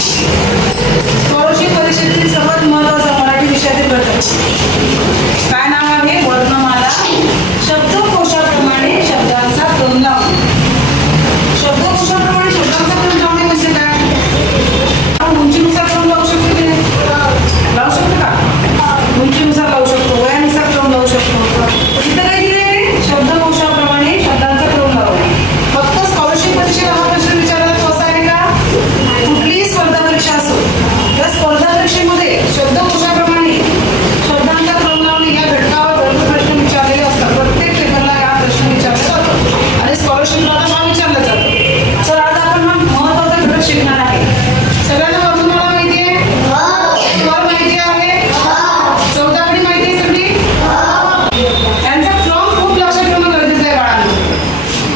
Scholarship परीक्षेतील सर्वात महत्त्वाचा मराठी विषयातील घटक काय नाव आहे? वर्णमाला. शब्दकोशाप्रमाणे शब्दांचा क्रम लावणे. शब्दकोशाप्रमाणे शब्दांचा क्रम लावणे म्हणजे काय? आपण उंचीनुसार क्रम लावू शकतो की नाही? लावू शकतो का? उंचीनुसार लावू शकतो, वयानुसार क्रम लावू शकतो. इथं काय दिले? शब्दकोशाप्रमाणे शब्दांचा क्रम लावणे. फक्त स्कॉलरशिप परीक्षेला हा प्रश्न विचारला तो असा आहे का? कुठलीही स्पर्धा परीक्षा असो त्या स्पर्धा परीक्षेमध्ये शब्दकोशाप्रमाणे शब्दांचा क्रम लावणे या घटकावर भरपूर प्रश्न विचारलेले असतात. प्रत्येक पेपरला हा प्रश्न विचारला जातो आणि स्कॉलरशिपला हा विचारला जातो. तर आज आपण हा महत्त्वाचा घटक शिकणार आहे. सगळ्यांना वर्णमाला माहिती आहे? स्वर माहिती आहे? चौदावडी माहिती आहे सगळी? त्यांचा क्रम खूप लक्षात ठेवणं गरजेचं आहे बाळांनो.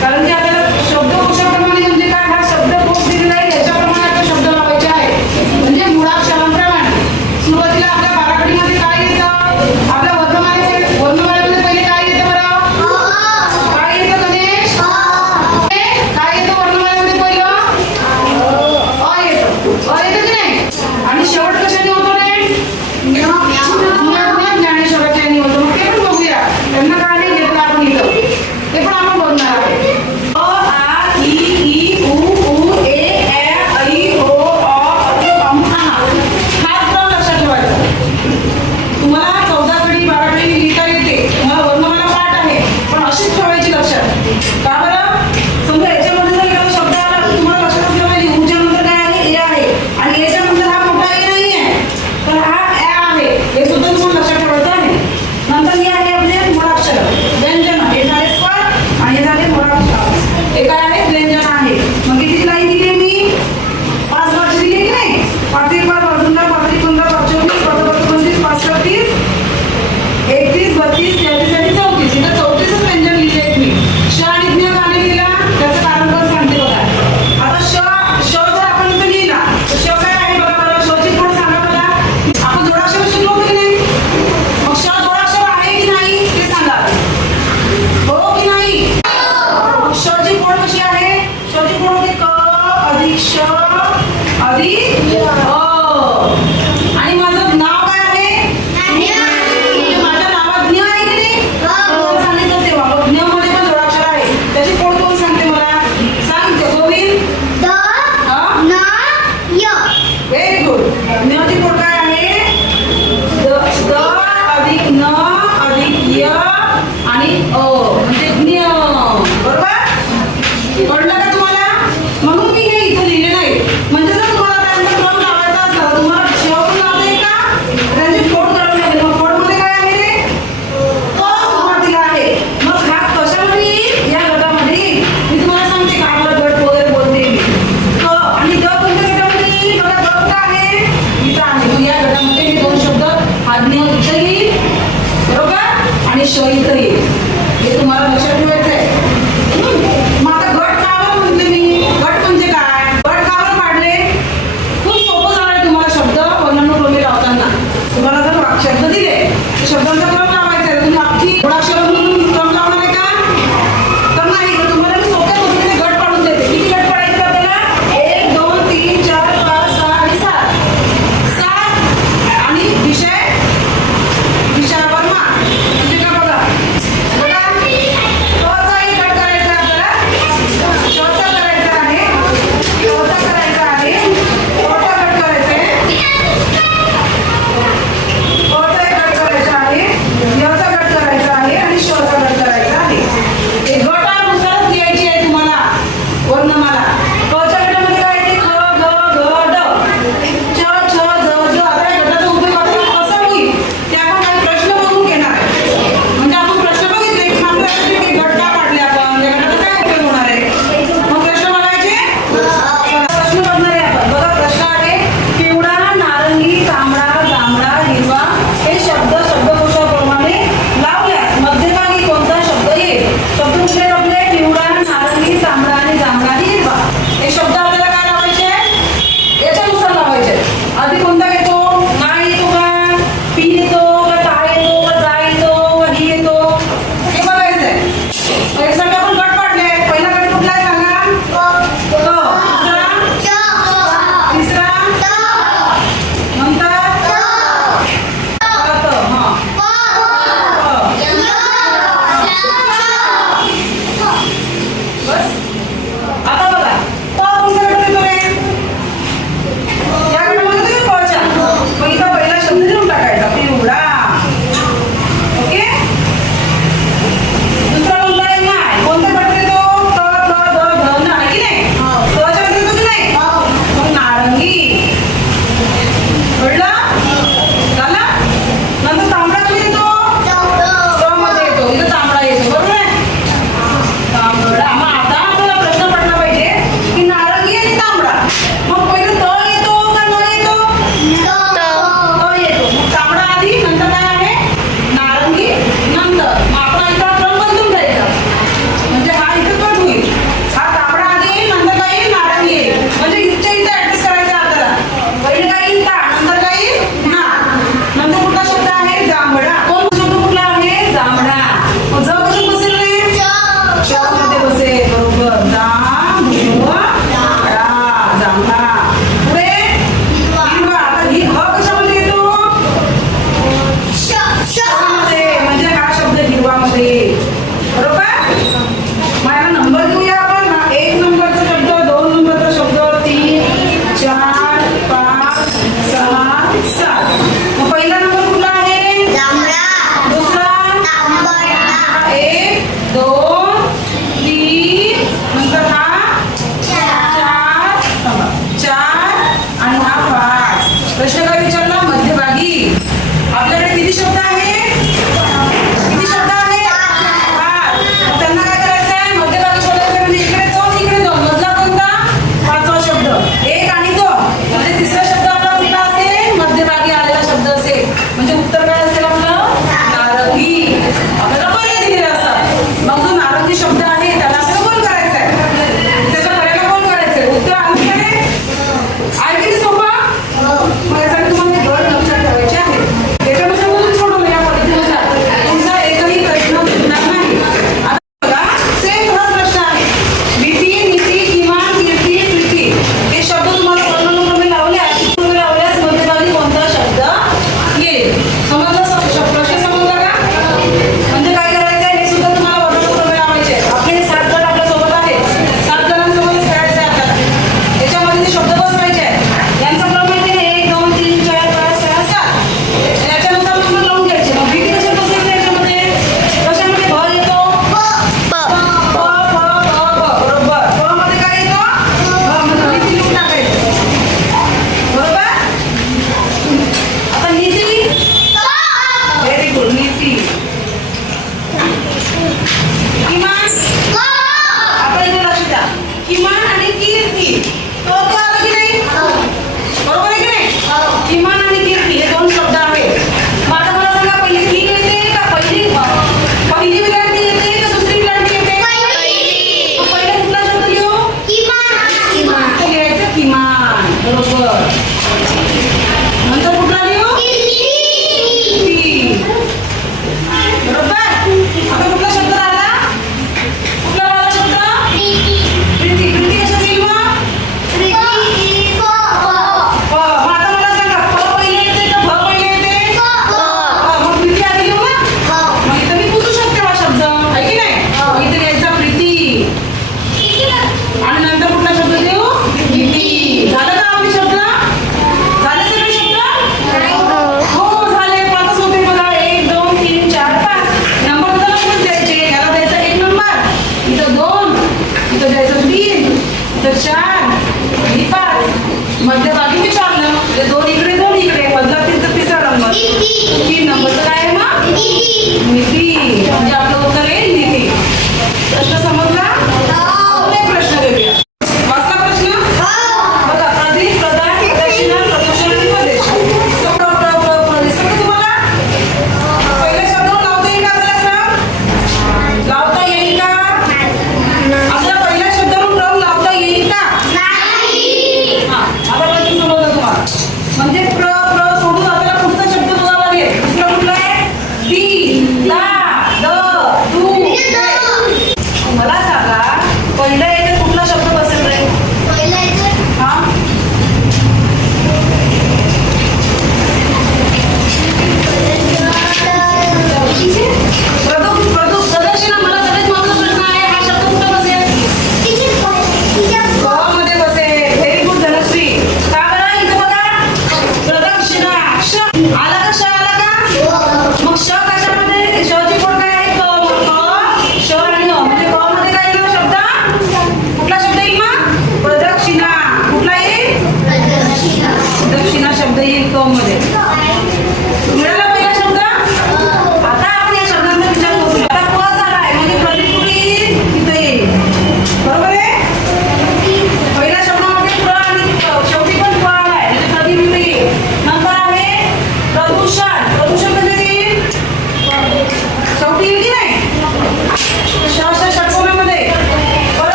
कारण की आपल्याला शब्दकोशाप्रमाणे म्हणजे काय? हा शब्दकोश दिलेला आहे याच्याप्रमाणे आपल्याला शब्द लावायचे आहे. म्हणजे मुळाक्षरांप्रमाणे. सुरुवातीला आपल्या बाराखडीमध्ये काय येतं? आपल्या वर्णमालेमध्ये पहिले काय येतं बरं? काय येतं गणेश? काय येतं वर्णमालेमध्ये पहिलं? अ येतं. अ येतं की नाही? आणि शेवट कशाने होतो रे? ज्ञानेश्वराच्या याने होतो. मग ते पण बघूया. त्यांना काय नाही घेतलं आपण इथं. ते पण आपण बघणार आहे. अ, आ, इ, उ, ऊ, ए, ऐ, ओ, अ, हा क्रम लक्षात ठेवायचा. तुम्हाला 14 कडे 12 कडे लिहिता येते. तुम्हाला वर्णमाला पाठ आहे पण अशीच ठेवायची लक्षात. का बरं? समजा याच्यामध्ये जर एखादा शब्द आला तर तुम्हाला लक्षात असलं पाहिजे उच्या नंतर काय आहे? ए आहे आणि याच्या नंतर हा मोठा ए नाही आहे तर हा ए आहे. हे सुद्धा तुम्हाला लक्षात ठेवायचं आहे. नंतर हे आहे आपले मुळाक्षर व्यंजन. हे झाले स्वर आणि हे झाले मुळाक्षर. हे काय आहे? व्यंजन आहे. मग किती लाईन दिली आहे मी? 5 भाग दिली की नाही? 5 1 5 15 5 1 15 5 24 5 5 25 5 30 31 32 33 आणि 34. इथं 34च व्यंजन लिहिले आहेत मी. श आणि ज्ञ का नाही लिहिला? त्याचं कारण पण सांगते बघा. आता श जर आपण इथं लिहिला तर श काय आहे बघा बरं. शची कोण सांगा मला. आपण जोडाक्षर शिकलो होतो की नाही? मग श जोडाक्षर आहे की नाही ते सांगा. हो की नाही? शची कोण कशी आहे? शची कोण होते? क अधिक श अधिक अ. आणि माझं नाव काय आहे? माझ्या नावात ज्ञ आहे की नाही? सांगितलं तेव्हा. मग ज्ञ मध्ये पण जोडाक्षर आहे. त्याची कोण कोण सांगते मला? सांग गोविंद. Very good. ज्ञची कोण काय आहे? द अधिक न अधिक य आणि अ म्हणजे ज्ञ. बरोबर? कळलं का तुम्हाला? म्हणून मी हे इथं लिहिले नाही. म्हणजे जर तुम्हाला त्यांचा क्रम लावायचा असला तर तुम्हाला शेवटून लावता येईल का? त्यांची फोड करावी लागेल. मग फोडमध्ये काय आहे रे? क सुरुवातीला आहे. मग हा कशामध्ये येईल? या गटामध्ये येईल. मी तुम्हाला सांगते का आपला गट वगैरे बोलते मी. क आणि द कोणत्या गटामध्ये येईल? बघा ग कुठं आहे? इथं आहे. मग या गटामध्ये हे दोन शब्द आज्ञ इथं येईल बरोबर आणि श इथं येईल. हे तुम्हाला लक्षात ठेवायचं आहे. मग आता गट का बरं म्हणते मी? गट म्हणजे काय? गट का बरं पाडले? खूप सोपं जाणार आहे तुम्हाला शब्द वर्णानुक्रमे लावताना. तुम्हाला जर शब्द दिले तर शब्दांचा क्रम लावायचा आहे. तुम्ही अख्खी जोडाक्षर म्हणून क्रम लावणार आहे का? तर नाही. तर तुम्हाला मी सोप्या पद्धतीने गट पाडून देते. किती गट पाडायचे आपल्याला? 1 2 3 4 5 6 आणि 7. 7 आणि विषयावर मा म्हणजे का बघा. चा एक गट करायचा आपल्याला. शचा करायचा आहे. शचा करायचा आहे. ओचा गट करायचा आहे. ओचा एक गट करायचा आहे. यचा गट करायचा आहे आणि शचा गट करायचा आहे. हे गटानुसारच लिहायची आहे तुम्हाला वर्णमाला. कच्या गटामध्ये काय येते? ख ग घ ड च छ ज झ. आता या गटाचा उपयोग आपल्याला कसा होईल ते आपण काही प्रश्न बघून घेणार आहे. म्हणजे आपण प्रश्न बघितले की आपल्याला हे गट का पाडले आपण? या गटाचा काय उपयोग होणार आहे? मग प्रश्न बघायचे. प्रश्न बघणार आहे आपण. बघा प्रश्न आहे पिवळा नारंगी तांबडा जांभळा हिरवा हे शब्द शब्दकोशाप्रमाणे लावल्यास मध्यभागी कोणता शब्द येईल? शब्द कुठले आपले? पिवळा नारंगी तांबडा आणि जांभळा आणि हिरवा. हे शब्द आपल्याला काय लावायचे? याच्यानुसार लावायचे. आधी कोणता येतो? ना येतो का? पी येतो का? ता येतो का? जा येतो का? ही येतो हे बघायचंय. हे सगळे आपण गट पाडले. पहिला गट कुठला आहे सांगा? क. तिसरा मग पहिला नंबर कुठला आहे? दुसरा? 1 2 3 नंतर हा 4 आणि हा 5. प्रश्न काय विचारला? मध्यभागी आपल्याकडे किती शब्द आहे? किती शब्द आहे? 5. त्यांना काय करायचं आहे? मध्यभागी शोधायचं म्हणजे इकडे 2 इकडे 2. मधला कोणता? 5वा शब्द. 1 आणि 2 म्हणजे तिसरा शब्द आपला कुठला असेल? मध्यभागी आलेला शब्द असेल. म्हणजे उत्तर काय असेल आपलं? नारंगी. आपल्याला पर्याय दिलेले असतात. मग जो नारंगी शब्द आहे त्याला आपल्याला गोल करायचा आहे. त्याचा पर्यायला गोल करायचंय. उत्तर आमच्याकडे आहे किती सोपं? मग यासाठी तुम्हाला हे गट लक्षात ठेवायचे आहे. त्याच्यानुसार तुम्ही सोडवलं या पद्धतीनुसार. तुमचा एकही प्रश्न सुटणार नाही. आता बघा, सेम हाच प्रश्न आहे. भीती, नीती, किमान, कीर्ती, प्रीती हे शब्द तुम्हाला वर्णक्रमे लावल्यास मध्यभागी कोणता शब्द येईल? समजलं? प्रश्न समजला का? म्हणजे काय करायचं आहे? हे सुद्धा तुम्हाला वर्णक्रमे लावायचे. आपले 7 जण आपल्या सोबत आहे. 7 जणांसोबत खेळायचं आहे आपल्याला. याच्यामध्ये ते शब्द बसवायचे आहेत. यांचा क्रम माहिती आहे? 1 2 3 4 5 6 7. याच्यानुसार नंबर लावून घ्यायचे. मग भीती कशात बसेल? याच्यामध्ये कशामध्ये भ येतो? बरोबर. भ मध्ये काय येतो? भ मध्ये भीती लिहून टाकायचं. बरोबर. आता नीती. Very good. नीती. किमान. आपण इथे लक्ष द्या. किमान आणि कीर्ती. तो आला की नाही? बरोबर आहे की नाही? किमान आणि कीर्ती हे 2 शब्द आहेत. मग आता मला सांगा, पहिली की येते का पहिली विलांटी येते का दुसरी विलांटी येते? मग पहिला कुठला शब्द लिहू? इथं लिहायचं किमान. बरोबर. नंतर कुठला लिहू? कीर्ती. बरोबर. आता कुठला शब्द राहिला? कुठला राहिला शब्द? प्रीती. प्रीती कशात येईल मग? मग आता मला सांगा, प पहिले येते का भ पहिले येते? मग प्रीती आधी लिहू ना? मग इथं मी पुसू शकते हा शब्द, आहे की नाही? मग इथे लिहायचा प्रीती. आणि नंतर कुठला शब्द लिहू? नीती. झालं का आपले शब्द? झाले सगळे शब्द? हो झाले. 5 होते बघा. 1 2 3 4 5. नंबर बदल करून द्यायचे. याला द्यायचा 1 नंबर, इथं 2, इथं द्यायचं 3, इथं 4 आणि 5. मध्यभागी विचारलं म्हणजे 2 इकडे 2 इकडे. मधला तिसरा नंबर. 3 नंबरचं काय आहे मग? नीती. म्हणजे आपलं उत्तर आहे नीती. प्रश्न समजला? अजून एक प्रश्न घेऊया. वाचला प्रश्न? बघा, प्रदीप, प्रदान, प्रदक्षिणा, प्रदूषण आणि प्रदेश. दिसतं तुम्हाला? पहिल्या शब्दावर लावता येईल का आपल्याला? लावता येईल का? आपल्याला पहिल्या शब्दावरून क्रम लावता येईल का? हा. आता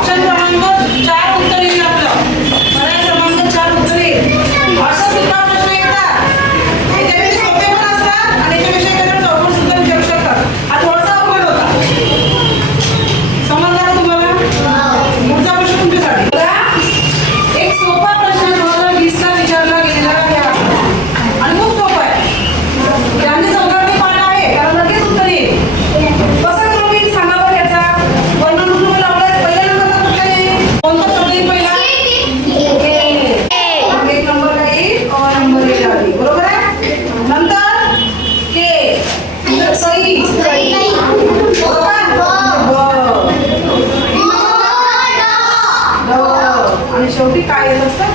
ऑप्शन क्रमांक 4 उत्तर येईल आपलं. पर्याय क्रमांक 4 उत्तर येईल. असं सुद्धा प्रश्न येतात. याच्यापेक्षा सोपे पण असतात आणि याच्यापेक्षा एखाद्या चौकट सुद्धा विचारू शकतात. हा थोडासा अवघड होता. समजलं का तुम्हाला? पुढचा प्रश्न तुमच्यासाठी. बघा, एक सोपा प्रश्न 2020 ला विचारला गेलेला आहे आणि खूप सोपा आहे. ज्यांचे चौकटी पाठ आहे त्याला लगेच उत्तर येईल. कसं करू मी सांगा बरं याचा? वर्णन तुम्ही लावल्यास पहिल्या नंबरला कुठला येईल? कोणता शब्द येईल पहिला? एक नंबरला येईल, अ नंबर येईल आधी. बरोबर आहे? नंतर के, सई, बरोबर? ब, ड, आणि शेवटी काय येत असतं?